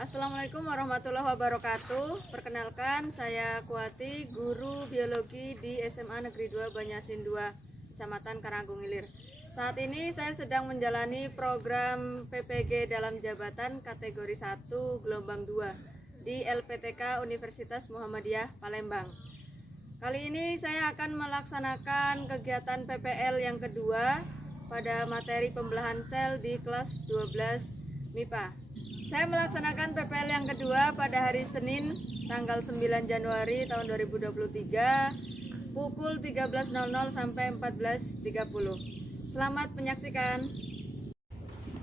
Assalamualaikum warahmatullahi wabarakatuh. Perkenalkan, saya Kuati, guru biologi di SMA Negeri 2 Banyasin 2, Kecamatan Karanggung Ilir. Saat ini saya sedang menjalani program PPG dalam jabatan kategori 1 gelombang 2 di LPTK Universitas Muhammadiyah Palembang. Kali ini saya akan melaksanakan kegiatan PPL yang kedua pada materi pembelahan sel di kelas 12 MIPA. Saya melaksanakan PPL yang kedua pada hari Senin tanggal 9 Januari tahun 2023 pukul 13.00 sampai 14.30. Selamat menyaksikan.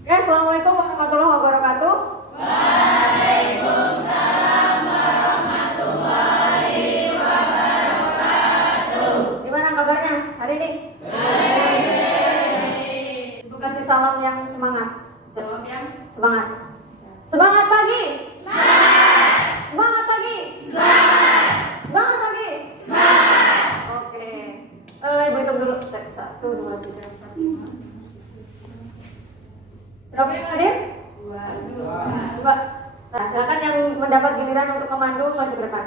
Oke, Assalamualaikum warahmatullahi wabarakatuh. Waalaikumsalam warahmatullahi wabarakatuh. Gimana kabarnya hari ini? Baik. Ibu kasih salam yang semangat. Salam yang semangat. Semangat pagi. Semangat. Semangat pagi. Semangat. Semangat pagi. Semangat. Oke. Ibu hitung dulu. 1, 2, 3, 4, 5. Berapa yang hadir? 2. Nah, silakan yang mendapat giliran untuk memandu maju ke depan.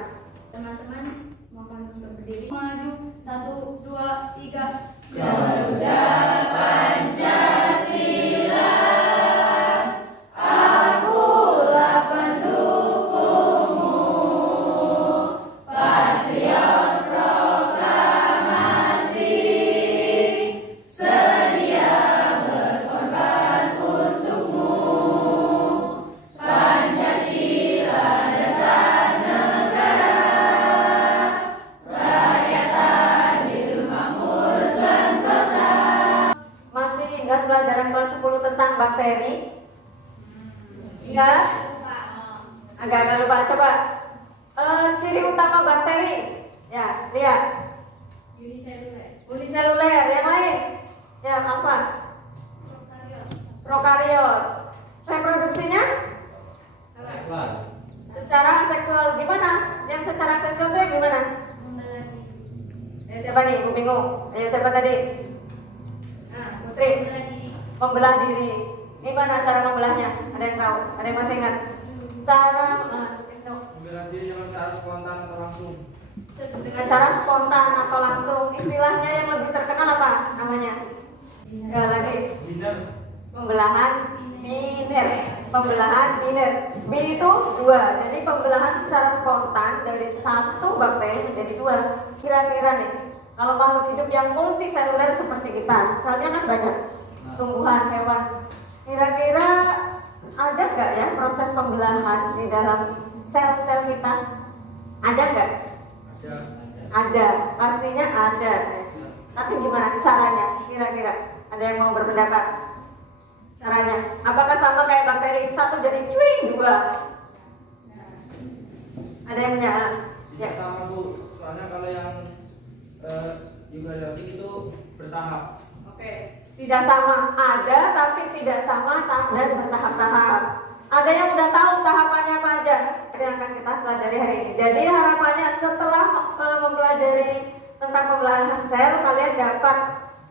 Teman-teman mohon untuk berdiri. Maju 1, 2, 3. Garuda Pancasila. Pelajaran kelas 10 tentang bakteri. Ingat? Agak-agak lupa. Coba ciri utama bakteri. Ya, lihat. Uniseluler. Yang lain? Ya, apa? Prokariot. Reproduksinya? Secara seksual. Gimana? Yang secara seksual itu yang gimana? Siapa nih? Ibu bingung. Ayo siapa tadi? Putri. Membelah diri. Gimana cara membelahnya? Ada yang tahu? Ada yang masih ingat? Cara membelah diri dengan cara spontan atau langsung. Dengan cara spontan atau langsung. Istilahnya yang lebih terkenal apa namanya? Ya lagi. Biner. Pembelahan biner. Pembelahan biner. B itu 2. Jadi pembelahan secara spontan dari 1 bakteri menjadi 2. Kira-kira nih, kalau makhluk hidup yang multiseluler seperti kita, selnya kan banyak, tumbuhan, hewan. Kira-kira ada nggak ya proses pembelahan di dalam sel-sel kita? Ada nggak? Ada, pastinya ada. Tapi gimana caranya? Kira-kira ada yang mau berpendapat? Caranya? Apakah sama kayak bakteri 1 jadi cuing 2? Ada yang punya? Ya. Sama Bu. Soalnya kalau yang eukariotik itu bertahap. Oke. Tidak sama, ada tapi tidak sama dan bertahap-tahap. Ada yang udah tahu tahapannya apa aja? Ini akan kita pelajari hari ini. Jadi harapannya setelah mempelajari tentang pembelahan sel, kalian dapat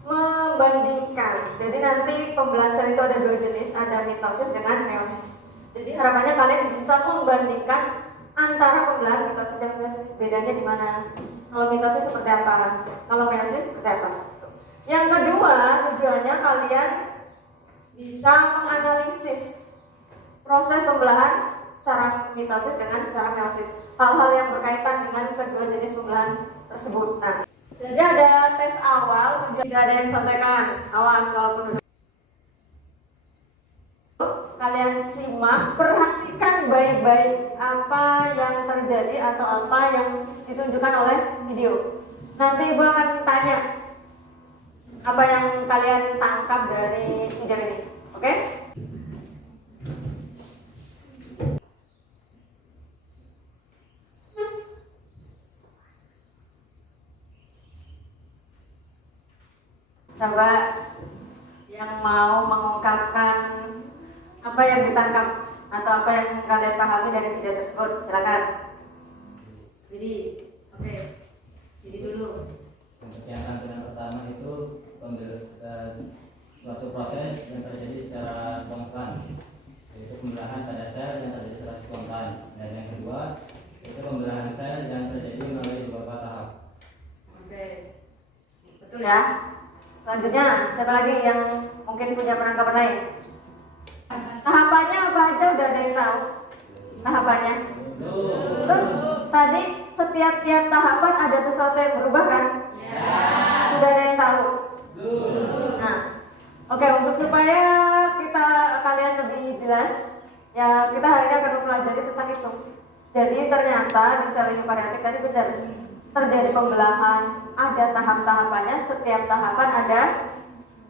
membandingkan. Jadi nanti pembelahan sel itu ada 2 jenis, ada mitosis dengan meiosis. Jadi harapannya kalian bisa membandingkan antara pembelahan mitosis dan meiosis. Bedanya di mana? Kalau mitosis seperti apa? Kalau meiosis seperti apa? Yang kedua, tujuannya kalian bisa menganalisis proses pembelahan secara mitosis dengan secara meiosis. Hal-hal yang berkaitan dengan kedua jenis pembelahan tersebut. Nah, jadi ada tes awal, tujuan tidak ada yang sampaikan. Awas walaupun kalian simak, perhatikan baik-baik apa yang terjadi atau apa yang ditunjukkan oleh video. Nanti Ibu akan tanya apa yang kalian tangkap dari video ini. Oke? Coba yang mau mengungkapkan apa yang ditangkap atau apa yang kalian pahami dari video tersebut, silakan. Jadi, oke. Jadi dulu. Yang tampilan pertama itu suatu proses yang terjadi secara konstan, yaitu pembelahan pada sel yang terjadi secara Ya. Selanjutnya, siapa lagi yang mungkin punya penangkapan lain? Tahapannya apa aja udah ada yang tahu? Tahapannya. Terus tadi setiap tahapan ada sesuatu yang berubah kan? Sudah ada yang tahu? Nah, oke, untuk supaya kalian lebih jelas, ya kita hari ini akan mempelajari tentang itu. Jadi ternyata di sel eukariotik tadi benar terjadi pembelahan, ada tahap-tahapannya, setiap tahapan ada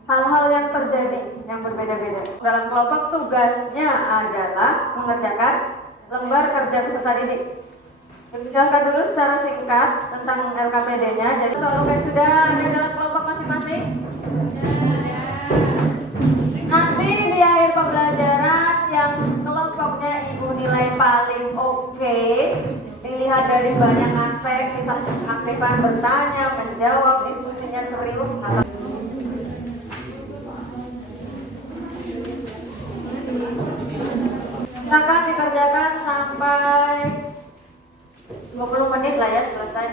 hal-hal yang terjadi yang berbeda-beda. Dalam kelompok tugasnya adalah mengerjakan lembar kerja peserta didik. Jelaskan dulu secara singkat tentang LKPD-nya. Jadi tolong sudah ada dalam kelompok masing-masing. Nanti di akhir pembelajaran yang kelompoknya ibu nilai paling oke, dilihat dari banyak aspek, misalnya aktifan bertanya, menjawab, diskusinya serius, atau silakan dikerjakan sampai 20 menit lah ya selesai.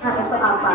Nah, itu apa?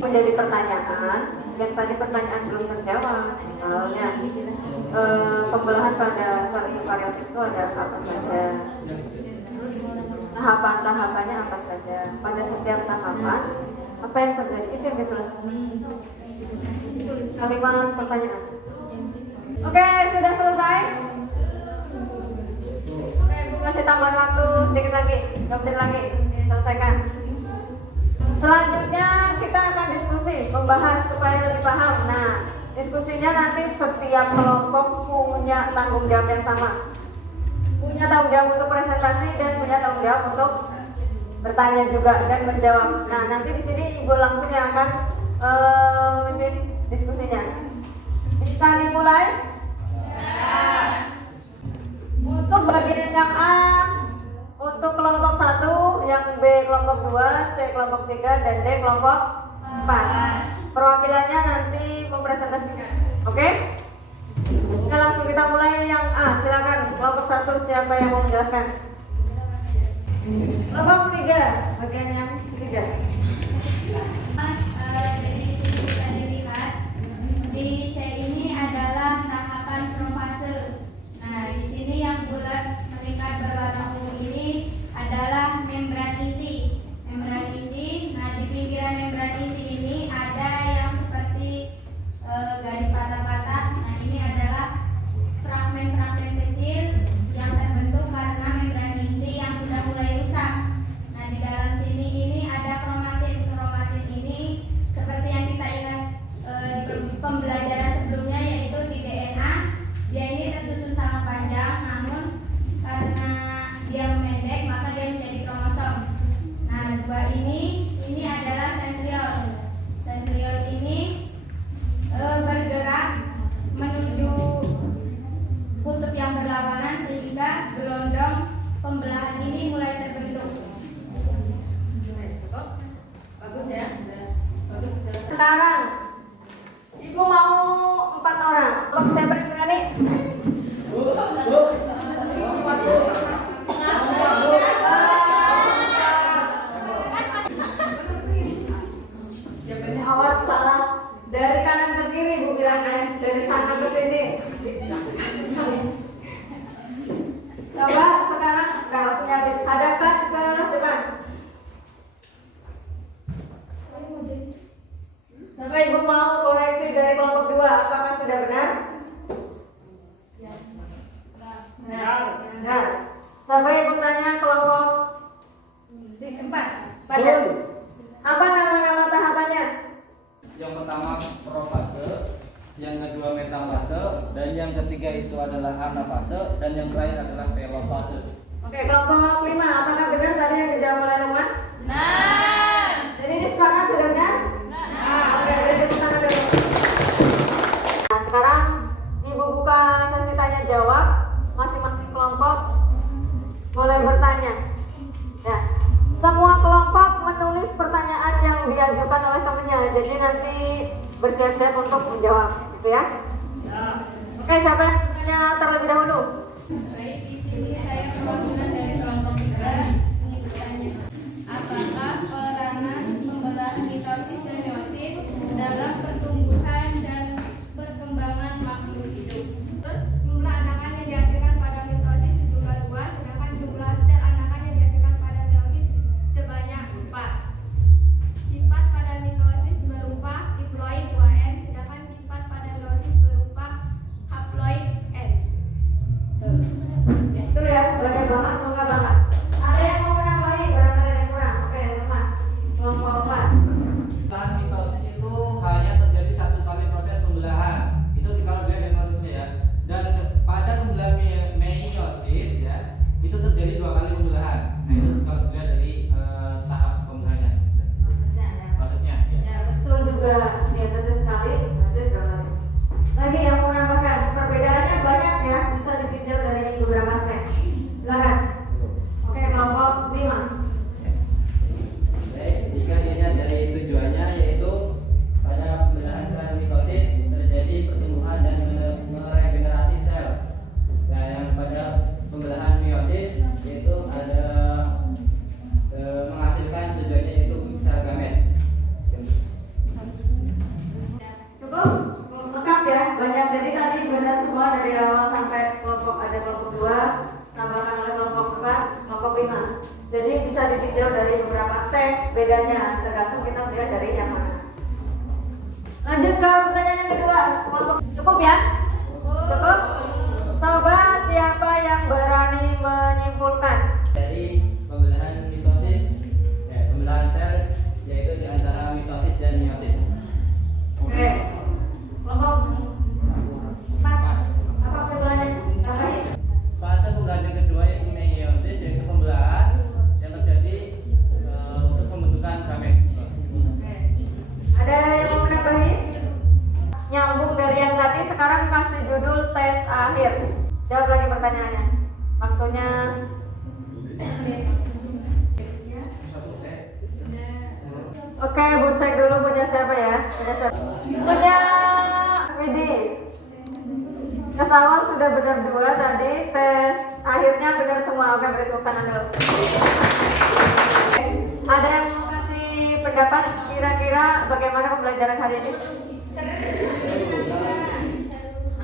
Menjadi pertanyaan yang tadi pertanyaan belum terjawab, misalnya pembelahan pada sel eukariotik itu ada apa saja, tahapan-tahapannya apa saja, pada setiap tahapan apa yang terjadi, itu yang ditulis kalimat pertanyaan. Oke, sudah selesai. Oke, Bu masih tambahan waktu sedikit lagi, 2 menit lagi selesaikan. Selanjutnya kita akan diskusi, membahas supaya lebih paham. Nah, diskusinya nanti setiap kelompok punya tanggung jawab yang sama. Punya tanggung jawab untuk presentasi dan punya tanggung jawab untuk bertanya juga dan menjawab. Nah, nanti di sini Ibu langsung yang akan memimpin diskusinya. Bisa dimulai? Untuk bagian yang A, untuk kelompok 1, yang B kelompok 2, C kelompok 3, dan D kelompok 4. Perwakilannya nanti mempresentasikan. Oke? Nah, langsung kita mulai yang A. Silakan kelompok 1, siapa yang mau menjelaskan? Kelompok 3, bagian yang 3. Jadi bisa dilihat di C ini adalah tahapan profase. Nah, di sini yang bulat mengikat berwarna ungu ini adalah membran inti. Membran inti. Nah, di pinggiran membran inti ini ada yang seperti garis patah-patah. Nah, ini adalah fragmen-fragmen kecil yang terbentuk karena membran inti yang sudah mulai rusak. Nah, di dalam sini ini ada kromatin. Kromatin ini seperti yang kita ingat di pembelajaran sebelumnya, yaitu di DNA. Dia ini tersusun sangat panjang, namun karena dia memendek maka dia menjadi kromosom. Nah, 2 ini adalah sentriol. Sentriol ini bergerak menuju kutub yang berlawanan sehingga gelondong pembelahan ini mulai terbentuk. Bagus ya. Bagus. Sekarang Ibu mau 4 orang. Kelompok siapa yang berani? Awas salah. Dari kanan ke kiri Bu bilang kan, dari sana ke sini. Coba sekarang kalau punya ada kan ke depan. Sampai Ibu mau koreksi dari kelompok 2, apakah sudah benar? Nah, sampai Ibu tanya kelompok 4. Pada apa nama-nama tahapannya? Yang pertama profase, yang kedua metafase, dan yang ketiga itu adalah anafase, dan yang terakhir adalah telofase. Oke, kelompok 5, apakah benar tadi yang dijawab oleh Lukman? Nah. Jadi ini sepakat sudah benar? Oke, beri tepuk tangan dulu. Nah, sekarang Ibu buka sesi tanya jawab. Masing-masing kelompok boleh bertanya. Ya, semua kelompok menulis pertanyaan yang diajukan oleh temannya. Jadi nanti bersiap-siap untuk menjawab, gitu ya? Oke, siapa yang tanya terlebih dahulu? Baik, di sini saya perwakilan dari kelompok 3 ingin bertanya, apakah peranan pembelah mitosis dan meiosis dalam pertumbuhan dan perkembangan makhluk hidup? Terus jumlah anakan yang dihasilkan pada mitosis jumlah 2, sedangkan jumlah sel anakan yang dihasilkan pada meiosis sebanyak 4. Sifat pada mitosis berupa diploid 2N, sedangkan sifat pada meiosis berupa haploid N. Itu ya, banyak banget, enggak banget. Ada yang mau menambahi, barangkali ada yang kurang. Oke, teman. Kelompok 4. Pembelahan mitosis itu hanya terjadi satu kali proses pembelahan. Itu kalau dia diagnosisnya ya. Dan pada pembelahan meiosis ya, itu terjadi 2 kali pembelahan. Nah itu kalau dilihat dari tahap pembelahannya. Prosesnya ya. Prosesnya. Ya. Ya, betul juga. Di atasnya sekali, atasnya berapa kali. Lagi yang mau menambahkan, perbedaannya banyak ya, bisa ditinjau dari beberapa aspek. Silakan. Oke, kelompok 5. Baik, jika dilihat dari tujuannya yaitu pada pembelahan sel mitosis terjadi pertumbuhan dan meregenerasi sel. Dan yang pada pembelahan meiosis yaitu ada menghasilkan tujuannya yaitu sel gamet. Cukup? Lengkap ya, banyak. Jadi tadi benar semua dari awal sampai kelompok ada kelompok 2, tambahkan oleh kelompok 4, kelompok 5. Jadi bisa ditinjau dari beberapa aspek, bedanya tergantung kita melihat dari yang mana. Lanjut ke pertanyaan yang kedua. Kelompok cukup ya? Cukup? Coba siapa yang berani menyimpulkan? Dari pembelahan mitosis, pembelahan sel yaitu di antara mitosis dan meiosis. Oke. Kelompok 4. Apa kesimpulannya? Tambahin. Fase pembelahan yang kedua yaitu meiosis, yaitu pembelahan yang terjadi untuk pembentukan gamet. Oke. Ada yang mau menambahi? Nyambung dari yang tadi, sekarang kasih judul tes akhir. Jawab lagi pertanyaannya. Waktunya. Oke, Bu cek dulu punya siapa ya? Punya siapa? Punya Widi. Tes awal sudah benar 2 tadi, tes akhirnya benar semua. Oke, beri tepuk tangan dulu. Oke. Ada yang mau kasih pendapat kira-kira bagaimana pembelajaran hari ini?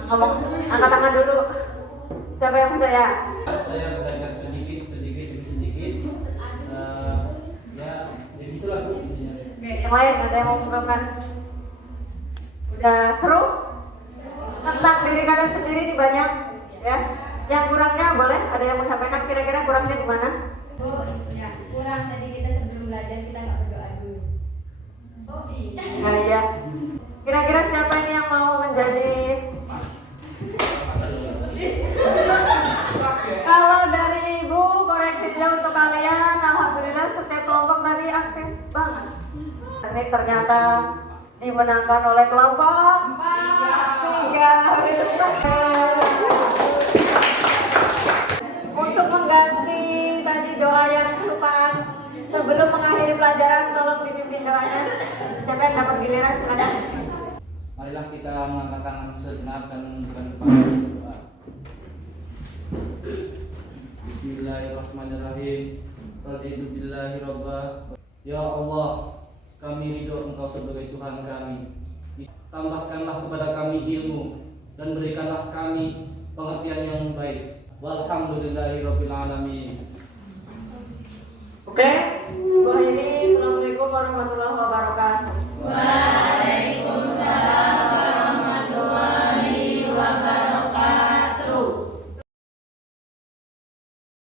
Ngomong, angkat tangan dulu. Siapa yang percaya? Saya belajar sedikit. Ya gitulah Bu. Oke, yang lain ada yang mau mengungkapkan? Udah seru? Tentang diri kalian sendiri ini banyak ya. Yang kurangnya boleh ada yang menyampaikan kira-kira kurangnya di mana? Ya, kurang tadi kita sebelum belajar kita nggak berdoa dulu. Oh iya. Nah, iya. Kira-kira siapa ini yang mau menjadi? Kalau dari Ibu koreksi dulu untuk kalian. Alhamdulillah setiap kelompok tadi aktif banget. Ini ternyata dimenangkan oleh kelompok 3. Untuk mengganti tadi doa yang kelupaan sebelum mengakhiri pelajaran, tolong dipimpin doanya. Siapa yang dapat giliran silakan. Marilah kita mengangkat tangan sejenak dan berdoa. Bismillahirrahmanirrahim. Raditu billahi robba. Ya Allah, kami ridho Engkau sebagai Tuhan kami. Tambahkanlah kepada kami ilmu dan berikanlah kami pengertian yang baik. Walhamdulillahirabbil alamin. Oke, Bu ini Assalamualaikum warahmatullahi wabarakatuh.